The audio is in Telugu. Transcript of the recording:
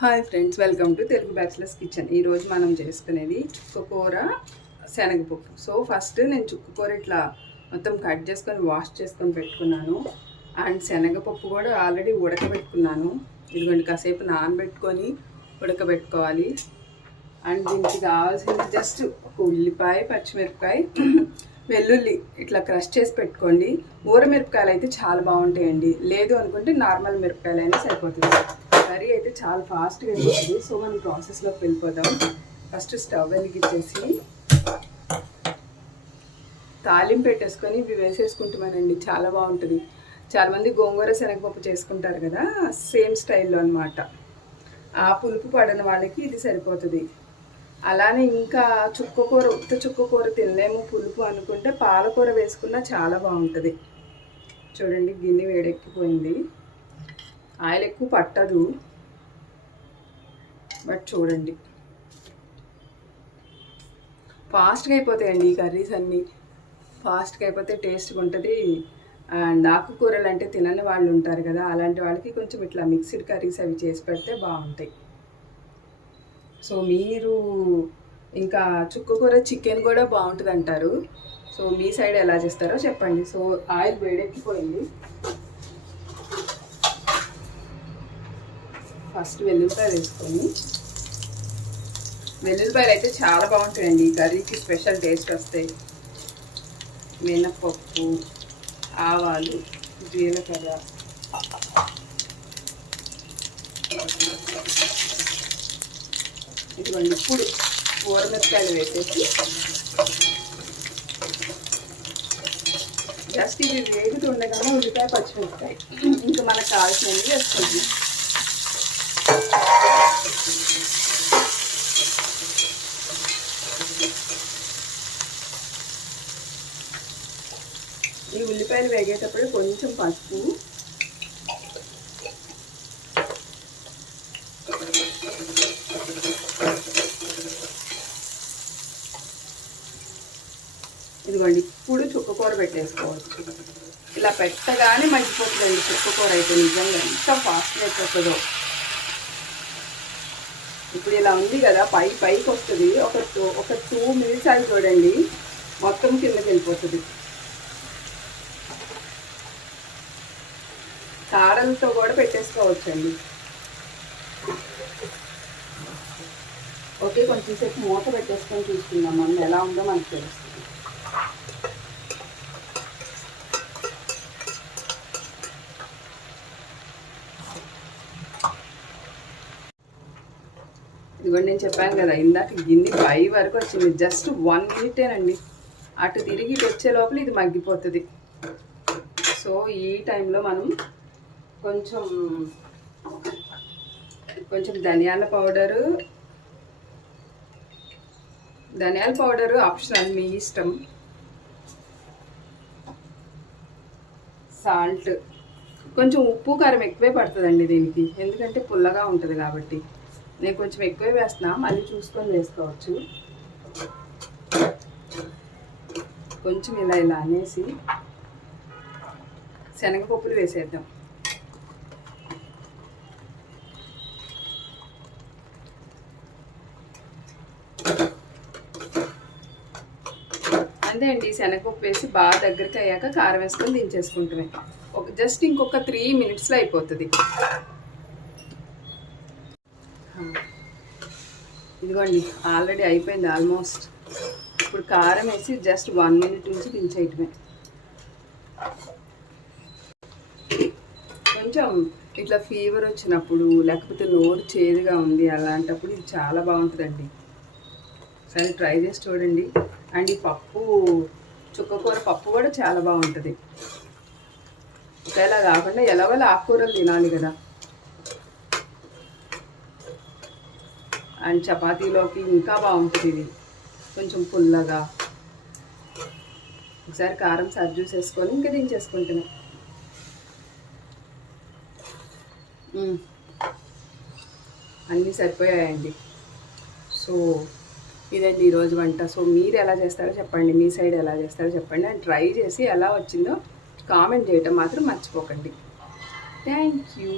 Hi friends, welcome to Telugu bachelors kitchen. ఈరోజు మనం చేసుకునేది చుక్కకూర శనగపప్పు. సో ఫస్ట్ నేను చుక్కకూర ఇట్లా మొత్తం కట్ చేసుకొని వాష్ చేసుకొని పెట్టుకున్నాను. అండ్ శనగపప్పు కూడా ఆల్రెడీ ఉడకబెట్టుకున్నాను. ఇదిగోండి, కాసేపు నానబెట్టుకొని ఉడకబెట్టుకోవాలి. అండ్ దీనికి కావాల్సింది జస్ట్ ఒక ఉల్లిపాయ, పచ్చిమిరపకాయ, వెల్లుల్లి ఇట్లా క్రష్ చేసి పెట్టుకోండి. ఊర మిరపకాయలు అయితే చాలా బాగుంటాయండి. లేదు అనుకుంటే నార్మల్ మిరపకాయలు అయినా సరిపోతుంది. కర్రీ అయితే చాలా ఫాస్ట్గా అయిపోతుంది. సో మనం ప్రాసెస్లోకి వెళ్ళిపోదాం. ఫస్ట్ స్టవ్ వెలిగించేసి తాలింపు పెట్టేసుకొని ఇవి వేసేసుకుంటామనండి. చాలా బాగుంటుంది. చాలామంది గోంగూర శనగపప్పు చేసుకుంటారు కదా, సేమ్ స్టైల్లో అనమాట. ఆ పులుపు పడిన వాళ్ళకి ఇది సరిపోతుంది. అలానే ఇంకా చుక్కకూర, ఉత్త చుక్కకూర తినలేము పులుపు అనుకుంటే పాలకూర వేసుకున్నా చాలా బాగుంటుంది. చూడండి, గిన్నె వేడెక్కిపోయింది. ఆయిల్ ఎక్కువ పట్టదు, బట్ చూడండి ఫాస్ట్గా అయిపోతాయండి ఈ కర్రీస్ అన్నీ. ఫాస్ట్గా అయిపోతే టేస్ట్గా ఉంటుంది. అండ్ ఆకుకూరలు అంటే తినని వాళ్ళు ఉంటారు కదా, అలాంటి వాళ్ళకి కొంచెం ఇట్లా మిక్స్డ్ కర్రీస్ అవి చేసి పెడితే బాగుంటాయి. సో మీరు ఇంకా చుక్కకూర చికెన్ కూడా బాగుంటుంది అంటారు. సో మీ సైడ్ ఎలా చేస్తారో చెప్పండి. So oil వేడెక్కిపోయింది. ఫస్ట్ వెల్లుల్లిపాయలు వేసుకొని, వెల్లుల్లిపాయలు అయితే చాలా బాగుంటాయండి ఈ కర్రీకి, స్పెషల్ టేస్ట్ వస్తాయి. మినపప్పు, ఆవాలు, జీలకర్ర, ఇదిగోండి. ఇప్పుడు ఊరమిరపకాయలు వేసేసి జస్ట్ ఇవి వేగుతుండగానే ఉల్లిపాయ, పచ్చిమిరపకాయ ఇంకా మనకు కావాల్సినవి వేసుకోండి. ఈ ఉల్లిపాయలు వేగేటప్పుడు కొంచెం పసుపు, ఇదిగోండి. ఇప్పుడు చుక్కకూర పెట్టేసుకోవచ్చు. ఇలా పెట్టగానే మగ్గిపోతుందండి చుక్కకూర అయితే. నిజంగా ఎంత ఫాస్ట్గా అయిపోతుందో. ఇప్పుడు ఇలా ఉంది కదా, పైకి వస్తుంది. ఒక 2 minutes అని చూడండి, మొత్తం కిందకి వెళ్ళిపోతుంది. కాడలతో కూడా పెట్టేసుకోవచ్చండి. ఓకే, కొంచెం సేపు మూత పెట్టేసుకొని చూసుకుందాం మనం ఎలా ఉందో మనకు తెలుస్తుంది. ఇదిగోండి, నేను చెప్పాను కదా ఇందాక గిన్నె పై వరకు వచ్చింది. జస్ట్ 1 minute అటు తిరిగి ఇటు వచ్చే లోపల ఇది మగ్గిపోతుంది. సో ఈ టైంలో మనం కొంచెం ధనియాల పౌడరు ఆప్షనల్, మీ ఇష్టం. సాల్ట్, కొంచెం ఉప్పు కారం ఎక్కువే పడుతుందండి దీనికి, ఎందుకంటే పుల్లగా ఉంటుంది కాబట్టి. నేను కొంచెం ఎక్కువే వేస్తున్నా, మళ్ళీ చూసుకొని వేసుకోవచ్చు. కొంచెం ఇలా అనేసి శనగపప్పులు వేసేద్దాం. అంతే అండి, శనగపప్పు వేసి బాగా దగ్గరికి అయ్యాక కారం వేసుకొని దించేసుకుంటామే. జస్ట్ ఇంకొక 3 minutesలో అయిపోతుంది. ఇదిగోండి, ఆల్రెడీ అయిపోయింది ఆల్మోస్ట్. ఇప్పుడు కారం వేసి జస్ట్ 1 minute నుంచి దించేయటమే. కొంచెం ఇట్లా ఫీవర్ వచ్చినప్పుడు, లేకపోతే నోరు చేదుగా ఉంది అలాంటప్పుడు ఇది చాలా బాగుంటుందండి. సరే ట్రై చేసి చూడండి. అండ్ ఈ చుక్కకూర పప్పు కూడా చాలా బాగుంటుంది. ఒకవేళ కాకుండా ఎలాగోలా ఆకుకూరలు తినాలి కదా. అండ్ చపాతీలోకి ఇంకా బాగుంటుంది ఇది, కొంచెం పుల్లగా. ఒకసారి కారం సరి చూసేసుకొని ఇంకా దించేసుకుంటున్నాం. అన్నీ సరిపోయాయండి. సో ఇదండి ఈరోజు వంట. సో మీరు ఎలా చేస్తారో చెప్పండి, మీ సైడ్ ఎలా చేస్తారో చెప్పండి. అండ్ ట్రై చేసి ఎలా వచ్చిందో కామెంట్ చేయటం మాత్రం మర్చిపోకండి. Thank you.